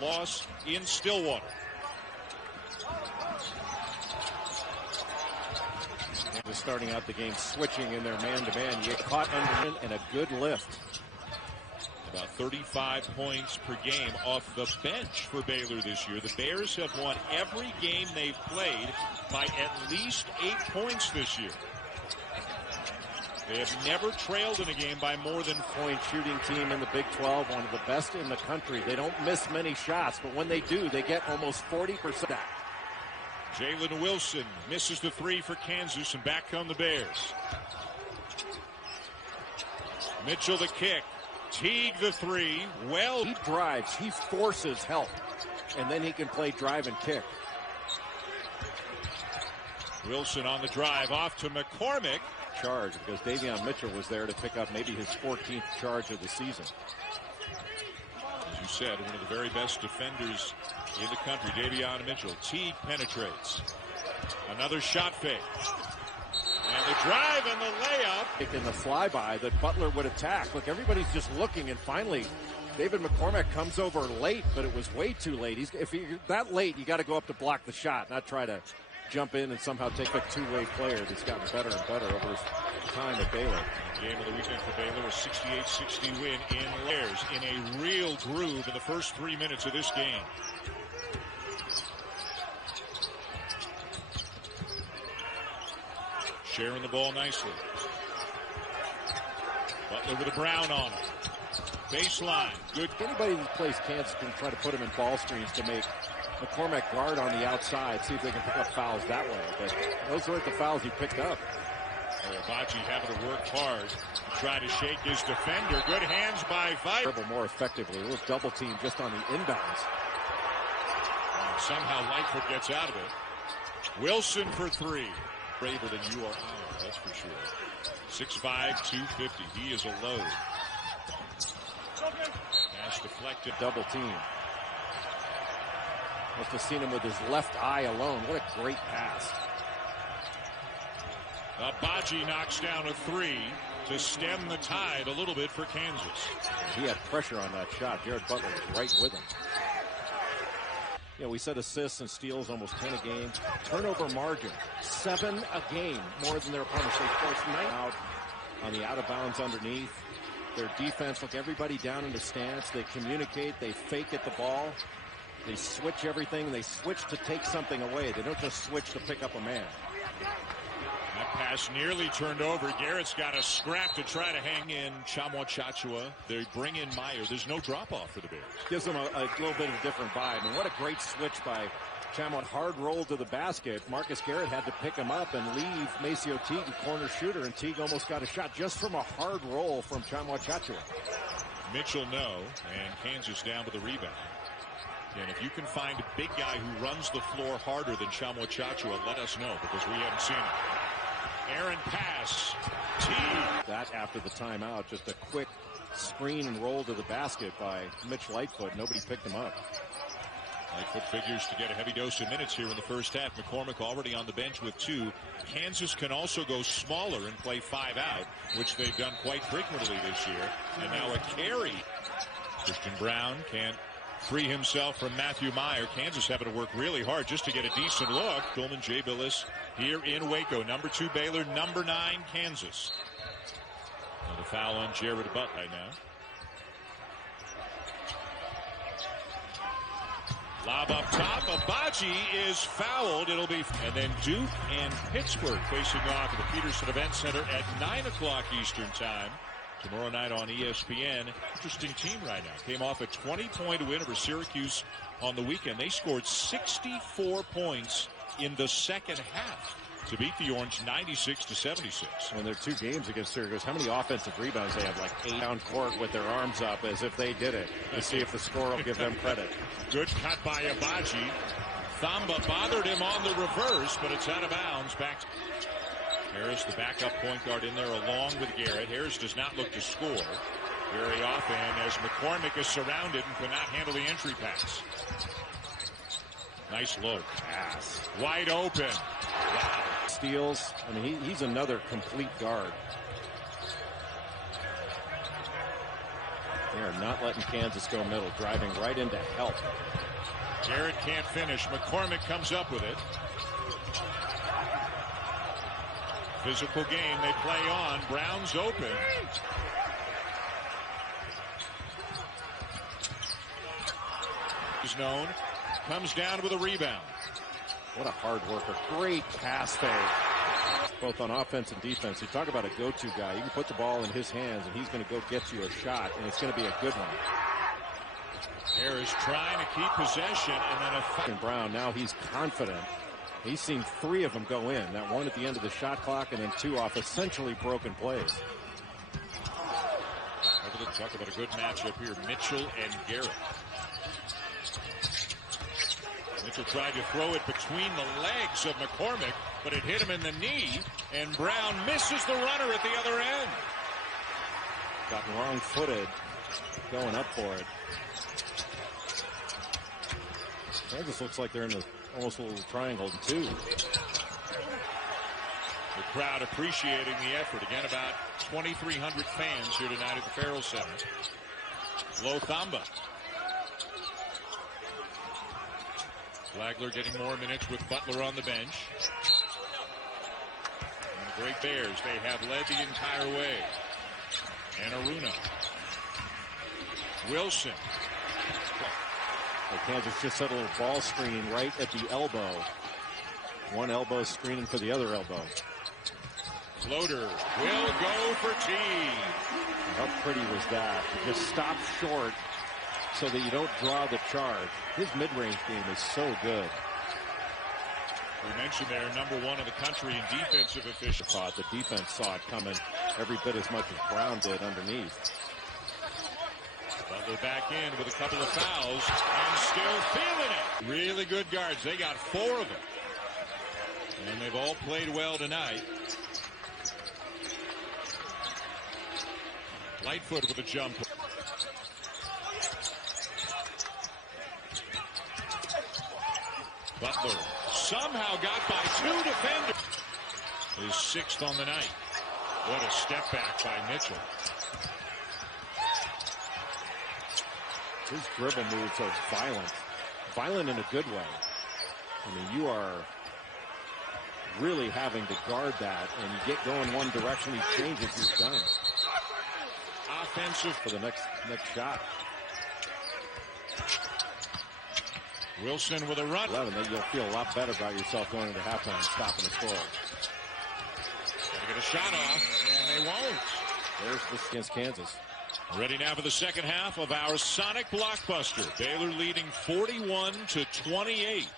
loss in Stillwater. Just starting out the game, switching in their man-to-man. You get caught under and a good lift. About 35 points per game off the bench for Baylor this year. The Bears have won every game they've played by at least 8 points this year. They have never trailed in a game by more than point shooting team in the Big 12, one of the best in the country. They don't miss many shots, but when they do, they get almost 40%. Jalen Wilson misses the three for Kansas, and back come the Bears. Mitchell the kick. Teague the three. Well, he drives, he forces help, and then he can play drive and kick. Wilson on the drive off to McCormick. Charge because Davion Mitchell was there to pick up maybe his 14th charge of the season. As you said, one of the very best defenders in the country, Davion Mitchell. Teague penetrates. Another shot fake. And the drive and the layup. In the flyby that Butler would attack. Look, everybody's just looking, and finally David McCormick comes over late, but it was way too late. If you're that late, you got to go up to block the shot, not try to jump in and somehow take a two-way player that's gotten better and better over his time at Baylor. Game of the weekend for Baylor, a 68-60 win in Bears in a real groove in the first 3 minutes of this game. Sharing the ball nicely. Butler with a Brown on it. Baseline. Good. Anybody that plays Kansas can try to put him in ball screens to make McCormick guard on the outside, see if they can pick up fouls that way. But those weren't the fouls he picked up. Agbaji having to work hard to try to shake his defender. Good hands by Vite. More effectively. A little double team just on the inbounds. And somehow Lightfoot gets out of it. Wilson for three. Braver than you or I, that's for sure. 6'5", 250. He is a load. Pass deflected. Double team. Must have seen him with his left eye alone. What a great pass. Agbaji knocks down a three to stem the tide a little bit for Kansas. He had pressure on that shot. Jared Butler was right with him. You know, we said assists and steals almost 10 a game. Turnover margin, 7 a game, more than their opponents. They forced 9 out on the out-of-bounds underneath. Their defense, look, everybody down in the stance. They communicate. They fake at the ball. They switch everything. They switch to take something away. They don't just switch to pick up a man. That pass nearly turned over. Garrett's got a scrap to try to hang in Chachua. They bring in Meyer. There's no drop-off for the Bears. Gives them a little bit of a different vibe. And what a great switch by Chachua. Hard roll to the basket. Marcus Garrett had to pick him up and leave Maceo Teague, a corner shooter, and Teague almost got a shot just from a hard roll from Chachua. Mitchell no, and Kansas down with the rebound. And if you can find a big guy who runs the floor harder than Chachua, let us know, because we haven't seen it. Aaron pass. Teague. That after the timeout, just a quick screen and roll to the basket by Mitch Lightfoot. Nobody picked him up. Lightfoot figures to get a heavy dose of minutes here in the first half. McCormick already on the bench with 2. Kansas can also go smaller and play 5 out, which they've done quite frequently this year. And now a carry. Christian Brown can't free himself from Matthew Meyer. Kansas having to work really hard just to get a decent look. Coleman J. Billis here in Waco. Number 2 Baylor, number 9 Kansas. Another foul on Jared Butler now. Lob up top. Agbaji is fouled. It'll be, and then Duke and Pittsburgh facing off at the Peterson Event Center at 9 o'clock Eastern Time. Tomorrow night on ESPN. Interesting team right now. Came off a 20-point win over Syracuse on the weekend. They scored 64 points in the second half to beat the Orange 96-76. When they're 2 games against Syracuse, how many offensive rebounds they have? Like 8 down court with their arms up as if they did it. To see if the score will give them credit. Good cut by Agbaji. Thamba bothered him on the reverse, but it's out of bounds. Back to Harris, the backup point guard in there along with Garrett. Harris does not look to score very often as McCormick is surrounded and cannot handle the entry pass. Nice low pass. Wide open. Wow. Steals. I mean, he's another complete guard. They're not letting Kansas go middle, driving right into help. Garrett can't finish. McCormick comes up with it. Physical game they play on. Brown's open. Is known. Comes down with a rebound. What a hard worker. Great pass fake. Both on offense and defense. You talk about a go-to guy. You can put the ball in his hands and he's going to go get you a shot, and it's going to be a good one. Harris trying to keep possession, and then a fucking Brown. Now he's confident. He's seen 3 of them go in. That one at the end of the shot clock, and then 2 off essentially broken plays. Talk about a good matchup here. Mitchell and Garrett. Mitchell tried to throw it between the legs of McCormick, but it hit him in the knee, and Brown misses the runner at the other end. Got wrong-footed, going up for it. Kansas looks like they're in almost a little triangle, 2. The crowd appreciating the effort. Again, about 2,300 fans here tonight at the Farrell Center. Lothamba. Flagler getting more minutes with Butler on the bench. And the Great Bears, they have led the entire way. And Aruna. Wilson. Kansas just set a little ball screen right at the elbow. One elbow screening for the other elbow. Floater will go for T. How pretty was that? To just stop short so that you don't draw the charge. His mid-range game is so good. We mentioned they're #1 in the country in defensive efficiency. The defense saw it coming every bit as much as Brown did underneath. Butler back in with a couple of fouls and still feeling it. Really good guards. They got 4 of them. And they've all played well tonight. Lightfoot with a jump. Butler somehow got by 2 defenders. His 6th on the night. What a step back by Mitchell. His dribble moves are violent. Violent in a good way. I mean, you are really having to guard that, and you get going one direction, he changes, you're done. Offensive for the next shot. Wilson with a run. 11, then you'll feel a lot better about yourself going into halftime, stopping the score. Gotta get a shot off, and they won't. There's this against Kansas. Ready now for the second half of our Sonic Blockbuster. Baylor leading 41-28.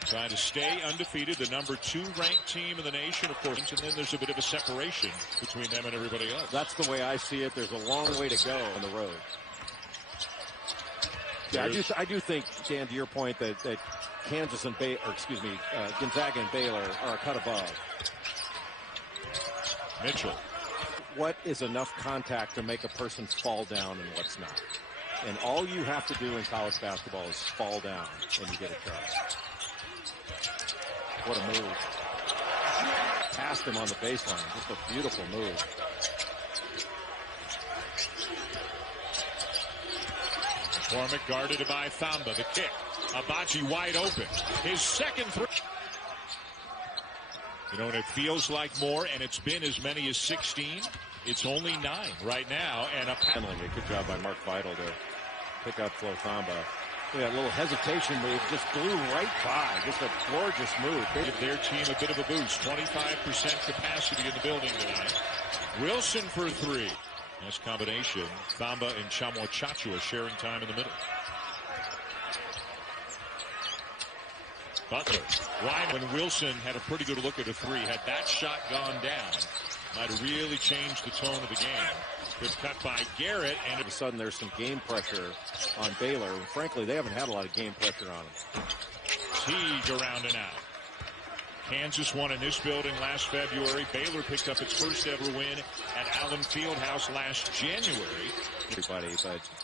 Trying to stay undefeated, the #2 ranked team in the nation, of course, and then there's a bit of a separation between them and everybody else. That's the way I see it. There's a long way to go on the road. Yeah, I do think, Dan, to your point, that Kansas and Gonzaga and Baylor are a cut above. Mitchell. What is enough contact to make a person fall down and what's not? And all you have to do in college basketball is fall down and you get a charge. What a move. Passed him on the baseline. Just a beautiful move. McCormick guarded by Thamba. The kick. Agbaji wide open. His second 3. You know, and it feels like more, and it's been as many as 16. It's only 9 right now. And a good job by Mark Vital to pick up Flo Thamba. That little hesitation move just blew right by. Just a gorgeous move. Give their team a bit of a boost. 25% capacity in the building tonight. Wilson for 3. Nice combination. Thamba and Chamwa Chachua sharing time in the middle. Butler. Right when Wilson had a pretty good look at a 3. Had that shot gone down, might have really changed the tone of the game. Good cut by Garrett, and all of a sudden there's some game pressure on Baylor. Frankly, they haven't had a lot of game pressure on them. Teague around and out. Kansas won in this building last February. Baylor picked up its first ever win at Allen Fieldhouse last January. Everybody,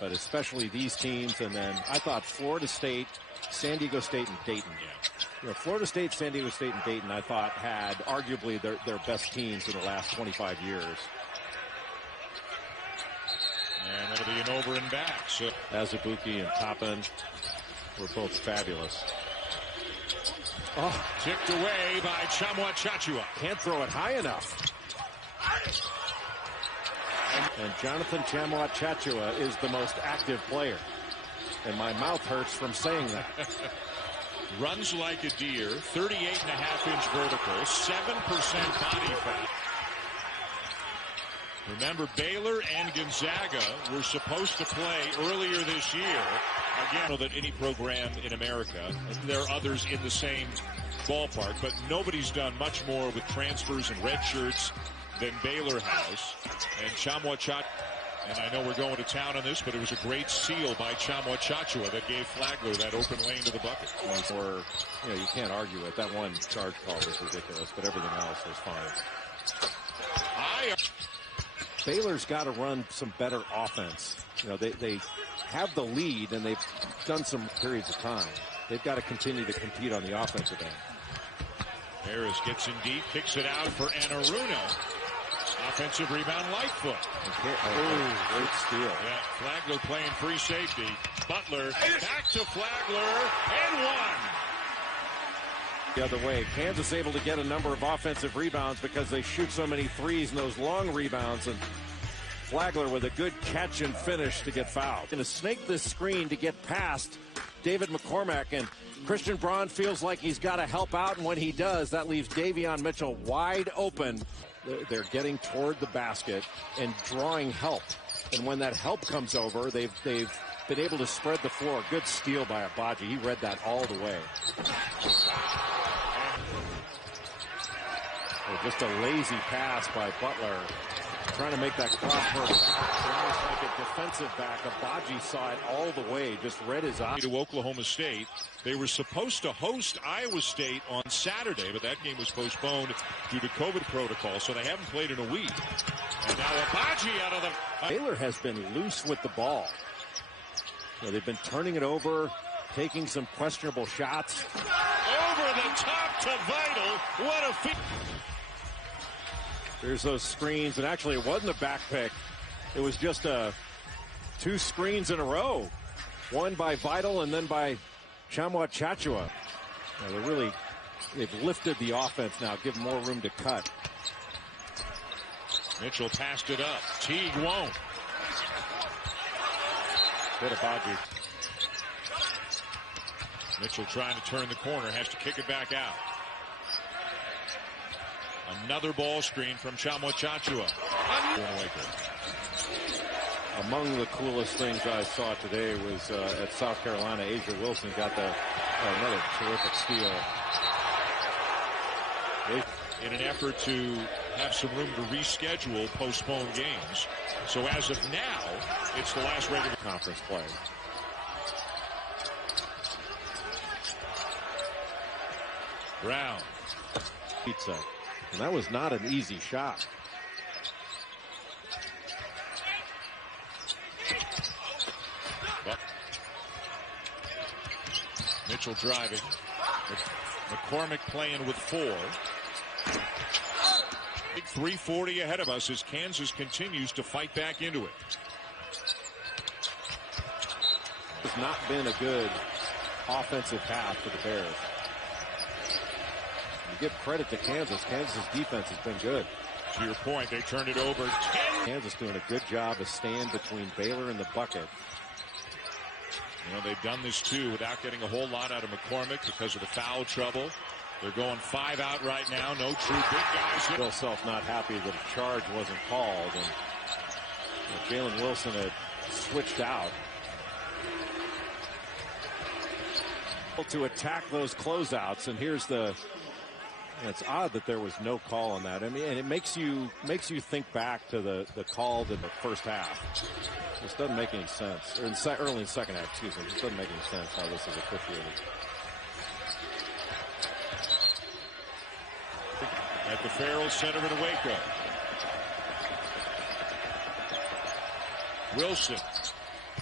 but especially these teams, and then I thought Florida State, San Diego State, and Dayton. Yeah. You know, Florida State, San Diego State, and Dayton, I thought had arguably their best teams in the last 25 years. And that'll be an over and back. So Azubuike and Toppin were both fabulous. Oh, tipped away by Tchamwa-Tchatchoua. Can't throw it high enough. And Jonathan Tchamwa-Tchatchoua is the most active player. And my mouth hurts from saying that. Runs like a deer, 38.5-inch vertical, 7% body fat. Remember, Baylor and Gonzaga were supposed to play earlier this year. Again, I know that any program in America, there are others in the same ballpark, but nobody's done much more with transfers and red shirts than Baylor has. And Tchamwa-Tchatchoua, and I know we're going to town on this, but it was a great steal by Tchamwa-Tchatchoua that gave Flagler that open lane to the bucket. Or, you know, you can't argue it. That one charge call was ridiculous, but everything else was fine. Baylor's got to run some better offense. You know, they have the lead, and they've done some periods of time. They've got to continue to compete on the offensive end. Harris gets in deep, kicks it out for Anaruno. Offensive rebound, Lightfoot. Great steal. Yeah, Flagler playing free safety. Butler back to Flagler, and one. The other way. Kansas able to get a number of offensive rebounds because they shoot so many threes and those long rebounds. And Flagler with a good catch and finish to get fouled. Going to snake this screen to get past David McCormack, and Christian Braun feels like he's got to help out, and when he does, that leaves Davion Mitchell wide open. They're getting toward the basket and drawing help, and when that help comes over, they've been able to spread the floor. Good steal by Agbaji. He read that all the way. Just a lazy pass by Butler, trying to make that cross-court almost like a defensive back. Agbaji saw it all the way, just read his eye. To Oklahoma State. They were supposed to host Iowa State on Saturday, but that game was postponed due to COVID protocol, so they haven't played in a week. And now Agbaji out of the... Baylor has been loose with the ball. You know, they've been turning it over, taking some questionable shots. Over the top to Vital. What a feat. There's those screens, and actually it wasn't a back pick. It was just two screens in a row. One by Vital and then by Tchamwa-Tchatchoua. They've lifted the offense now, give them more room to cut. Mitchell passed it up. Teague won't. Good Agbaji. Mitchell trying to turn the corner, has to kick it back out. Another ball screen from Tchamwa-Tchatchoua. Among the coolest things I saw today was at South Carolina, A'ja Wilson got another terrific steal. In an effort to have some room to reschedule postponed games. So as of now, it's the last regular conference play. Brown. Pizza. And that was not an easy shot. Mitchell driving. McCormack playing with 4. Big 3:40 ahead of us as Kansas continues to fight back into it. It's not been a good offensive half for the Bears. You give credit to Kansas. Kansas's defense has been good. To your point, they turned it over. Kansas doing a good job of staying between Baylor and the bucket. You know, they've done this too without getting a whole lot out of McCormack because of the foul trouble. They're going 5 out right now. No true big guys. Bill Self not happy that a charge wasn't called. And Jalen Wilson had switched out to attack those closeouts. And here's the... It's odd that there was no call on that. I mean, and it makes you think back to the call in the first half. This doesn't make any sense. Or early in the second half, excuse me. This doesn't make any sense how this is officiated. At the Farrell Center in Waco. Wilson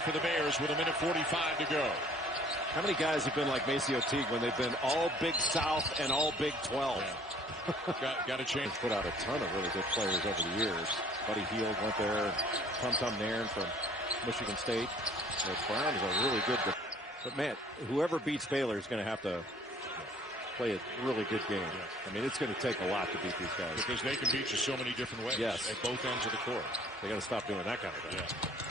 for the Bears with 1:45 to go. How many guys have been like Maceo Teague when they've been all Big South and all Big 12? Yeah. Got to change. Put out a ton of really good players over the years. Buddy Hield went there. Tum Tum Nairn from Michigan State. Brown is a really good. But man, whoever beats Baylor is going to have to play a really good game. I mean, it's going to take a lot to beat these guys. Because they can beat you so many different ways. Yes. At both ends of the court. They got to stop doing that kind of thing. Yeah.